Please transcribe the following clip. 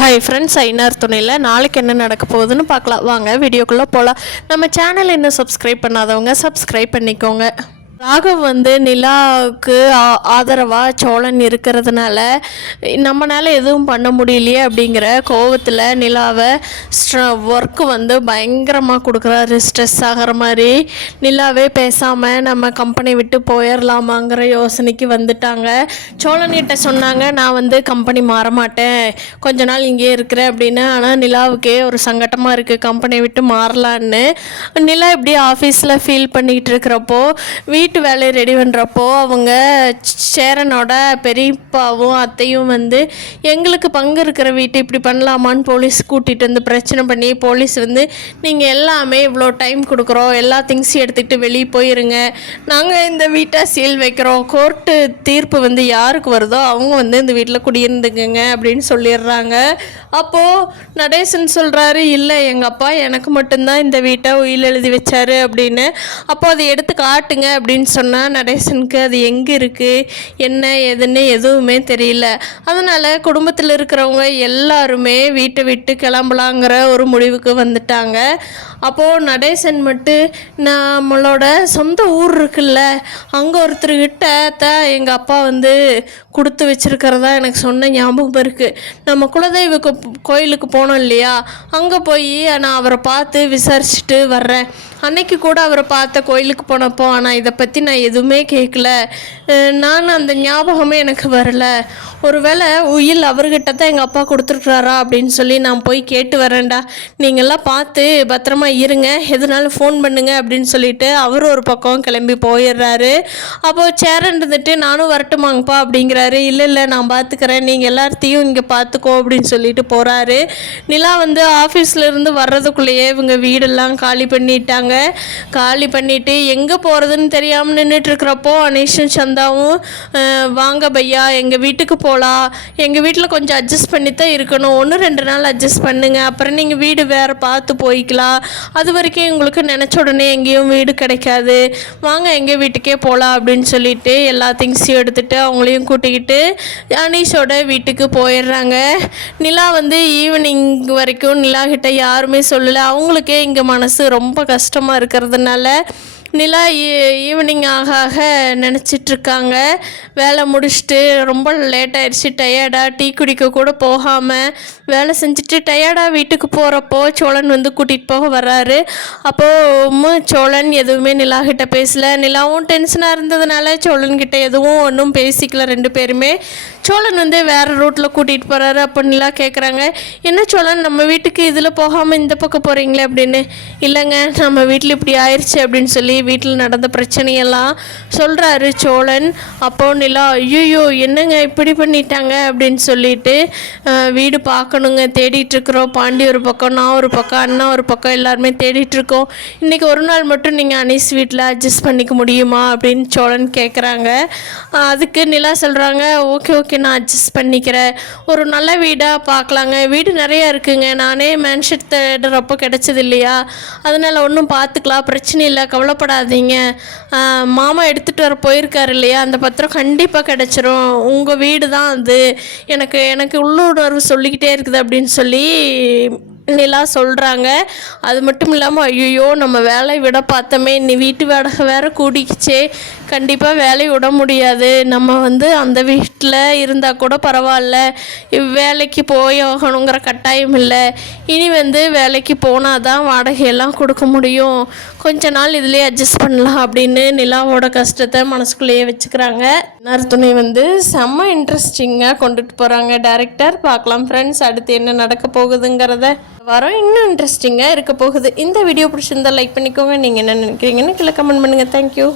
Hi friends, ஐநார் துணையில் நாளைக்கு என்ன நடக்க போகுதுன்னு பார்க்கலாம். வாங்க வீடியோக்குள்ளே போகலாம். நம்ம சேனல் இன்னும் சப்ஸ்கிரைப் பண்ணாதவங்க சப்ஸ்கிரைப் பண்ணிக்கோங்க. ராகவ் நிலாவுக்கு ஆதரவாக சோழன் இருக்கிறதுனால நம்மளால் எதுவும் பண்ண முடியலையே அப்படிங்கிற கோவத்தில் நிலாவை ஒர்க்கு பயங்கரமாக கொடுக்குறாரு. ஸ்ட்ரெஸ் ஆகிற மாதிரி நிலாவே பேசாமல் நம்ம கம்பெனி விட்டு போயிடலாமாங்கிற யோசனைக்கு வந்துட்டாங்க. சோழன்கிட்ட சொன்னாங்க, நான் கம்பெனி மாற மாட்டேன், கொஞ்ச நாள் இங்கே இருக்கிறேன் அப்படின்னு. ஆனால் நிலாவுக்கே ஒரு சங்கட்டமாக இருக்குது கம்பெனி விட்டு மாறலான்னு. நிலா இப்படி ஆஃபீஸில் ஃபீல் பண்ணிக்கிட்டு இருக்கிறப்போ வீட்டு வேலையை ரெடி பண்ணுறப்போ அவங்க சேரனோட பெரியப்பாவும் அத்தையும் எங்களுக்கு பங்கு இருக்கிற வீட்டை இப்படி பண்ணலாமான்னு போலீஸ் கூட்டிகிட்டு பிரச்சனை பண்ணி போலீஸ் நீங்கள் எல்லாமே இவ்வளோ டைம் கொடுக்குறோம், எல்லா திங்ஸையும் எடுத்துக்கிட்டு வெளியே போயிருங்க, நாங்கள் இந்த வீட்டை சீல் வைக்கிறோம், கோர்ட்டு தீர்ப்பு யாருக்கு வருதோ அவங்க இந்த வீட்டில் குடியிருந்துக்குங்க அப்படின்னு சொல்லிடுறாங்க. அப்போது நடேசன் சொல்கிறாரு, இல்லை எங்கள் அப்பா எனக்கு மட்டும்தான் இந்த வீட்டை உயில் எழுதி வச்சாரு அப்படின்னு. அப்போது அதை எடுத்து காட்டுங்க அப்படின்னு சொன்னால் நடேசனுக்கு அது எங்கே இருக்குது என்ன ஏதுன்னு எதுவுமே தெரியல. அதனால் குடும்பத்தில் இருக்கிறவங்க எல்லாருமே வீட்டை விட்டு கிளம்பலாங்கிற ஒரு முடிவுக்கு வந்துட்டாங்க. அப்போது நடேசன் மட்டும் நம்மளோட சொந்த ஊர் இருக்குல்ல, அங்கே ஒருத்தர்கிட்ட தான் எங்கள் அப்பா கொடுத்து வச்சுருக்கிறதா எனக்கு சொன்ன ஞாபகம் இருக்குது. நம்ம குலதெய்வ கோயிலுக்கு போனோம் இல்லையா, அங்கே போய் நான் அவரை பார்த்து விசாரிச்சுட்டு வர்றேன். அன்னைக்கு கூட அவரை பார்த்த கோயிலுக்கு போனப்போ ஆனால் இதை பற்றி நான் எதுவுமே கேட்கல, நான் அந்த ஞாபகமே எனக்கு வரலை. ஒருவேளை உயில் அவர்கிட்ட தான் எங்கள் அப்பா கொடுத்துருக்குறாரா அப்படின்னு சொல்லி நான் போய் கேட்டு வரேன்டா, நீங்கள்லாம் பார்த்து பத்திரமா இருங்க, எதுனாலும் ஃபோன் பண்ணுங்க அப்படின்னு சொல்லிட்டு அவர் ஒரு பக்கம் கிளம்பி போயிடுறாரு. அப்போது சேரன் நானும் வரட்டுமாங்கப்பா அப்படிங்கிறாரு. இல்லை நான் பார்த்துக்கிறேன், நீங்கள் எல்லாத்தையும் இங்கே பார்த்துக்கோ அப்படின்னு சொல்லிட்டு போகிறாரு. நிலா ஆஃபீஸில் இருந்து வர்றதுக்குள்ளேயே இவங்க வீடெல்லாம் காலி பண்ணிட்டாங்க. காலி பண்ணிவிட்டு எங்கே போகிறதுன்னு தெரியாமல் நின்றுட்டுருக்கிறப்போ அனீஷும் சந்தாவும், வாங்க பையா எங்கள் வீட்டுக்கு போகலாம், எங்கள் வீட்டில் கொஞ்சம் அட்ஜஸ்ட் பண்ணி தான் இருக்கணும், 1-2 நாள் அட்ஜஸ்ட் பண்ணுங்கள், அப்புறம் நீங்கள் வீடு வேறு பார்த்து போய்க்கலாம், அது வரைக்கும் உங்களுக்கு நினச்ச உடனே எங்கேயும் வீடு கிடைக்காது, வாங்க எங்கள் வீட்டுக்கே போகலாம் அப்படின்னு சொல்லிட்டு எல்லா திங்ஸையும் எடுத்துகிட்டு அவங்களையும் கூட்டிக்கிட்டு அனீஷோட வீட்டுக்கு போயிடுறாங்க. நிலா ஈவினிங் வரைக்கும் நிலா கிட்ட யாருமே சொல்லலை. அவங்களுக்கே இங்கே மனசு ரொம்ப கஷ்டமாக இருக்கிறதுனால நிலா ஈவினிங் ஆக நினச்சிட்ருக்காங்க. வேலை முடிச்சுட்டு ரொம்ப லேட் ஆயிடுச்சு, டயர்டாக டீ குடிக்க கூட போகாமல் வேலை செஞ்சுட்டு டயர்டாக வீட்டுக்கு போகிறப்போ சோழன் கூட்டிகிட்டு போக வர்றாரு. அப்போது சோழன் எதுவுமே நிலாகிட்ட பேசலை. நிலாவும் டென்ஷனாக இருந்ததுனால சோழன்கிட்ட எதுவும் ஒன்றும் பேசிக்கல ரெண்டு பேருமே. சோழன் வேறு ரூட்டில் கூட்டிகிட்டு போகிறாரு. அப்போ நிலா கேட்குறாங்க, என்ன சோழன் நம்ம வீட்டுக்கு இதில் போகாமல் இந்த பக்கம் போகிறீங்களே அப்படின்னு. இல்லைங்க, நம்ம வீட்டில் இப்படி ஆயிடுச்சு அப்படின்னு சொல்லி வீட்டில் நடந்த பிரச்சனையெல்லாம் சொல்கிறாரு சோழன். அப்போது நிலா, ஐயோ என்னங்க இப்படி பண்ணிட்டாங்க அப்படின்னு சொல்லிட்டு, வீடு பார்க்கணுங்க, தேடிட்டுருக்குறோம், பாண்டி ஒரு பக்கம், நான் ஒரு பக்கம், அண்ணா ஒரு பக்கம், எல்லாருமே தேடிட்டுருக்கோம், இன்றைக்கி ஒரு நாள் மட்டும் நீங்கள் அனீஸ் வீட்டில் அட்ஜஸ்ட் பண்ணிக்க முடியுமா அப்படின்னு சோழன் கேட்குறாங்க. அதுக்கு நிலா சொல்கிறாங்க, ஓகே நான் அட்ஜஸ்ட் பண்ணிக்கிறேன், ஒரு நல்ல வீடாக பார்க்கலாங்க, வீடு நிறையா இருக்குங்க, நானே மேன்ஷன் தேடுறப்போ கிடச்சது இல்லையா, அதனால் ஒன்றும் பார்த்துக்கலாம், பிரச்சனை இல்லை, கவலைப்படாதீங்க, மாமா எடுத்துகிட்டு வர போயிருக்காரு இல்லையா, அந்த பத்திரம் கண்டிப்பாக கிடச்சிரும், உங்கள் வீடு தான் அது, எனக்கு உள்ளுணர்வு சொல்லிக்கிட்டே இருக்குது அப்படின்னு சொல்லி நிலா சொல்கிறாங்க. அது மட்டும் இல்லாமல், ஐயோ நம்ம வேலை விட பார்த்தோமே, நீ வீட்டு வாடகை வேறு கூடிக்கிச்சே, கண்டிப்பாக வேலையை விட முடியாது, நம்ம அந்த வீட்டில் இருந்தால் கூட பரவாயில்ல, வேலைக்கு போய் ஆகணுங்கிற கட்டாயம் இல்லை, இனி வேலைக்கு போனால் தான் வாடகையெல்லாம் கொடுக்க முடியும், கொஞ்ச நாள் இதிலே அட்ஜஸ்ட் பண்ணலாம் அப்படின்னு நிலாவோட கஷ்டத்தை மனசுக்குள்ளேயே வச்சுக்கிறாங்க. துணை செம்ம இன்ட்ரெஸ்டிங்காக கொண்டுட்டு போகிறாங்க டைரக்டர். பார்க்கலாம் ஃப்ரெண்ட்ஸ், அடுத்து என்ன நடக்க போகுதுங்கிறத வரோம், இன்னும் இன்ட்ரெஸ்டிங்காக இருக்க போகுது. இந்த வீடியோ பிடிச்சிருந்தால் லைக் பண்ணிக்கோங்க, நீங்கள் என்ன நினைக்கிறீங்கன்னு கீழே கமெண்ட் பண்ணுங்கள். தேங்க்யூ.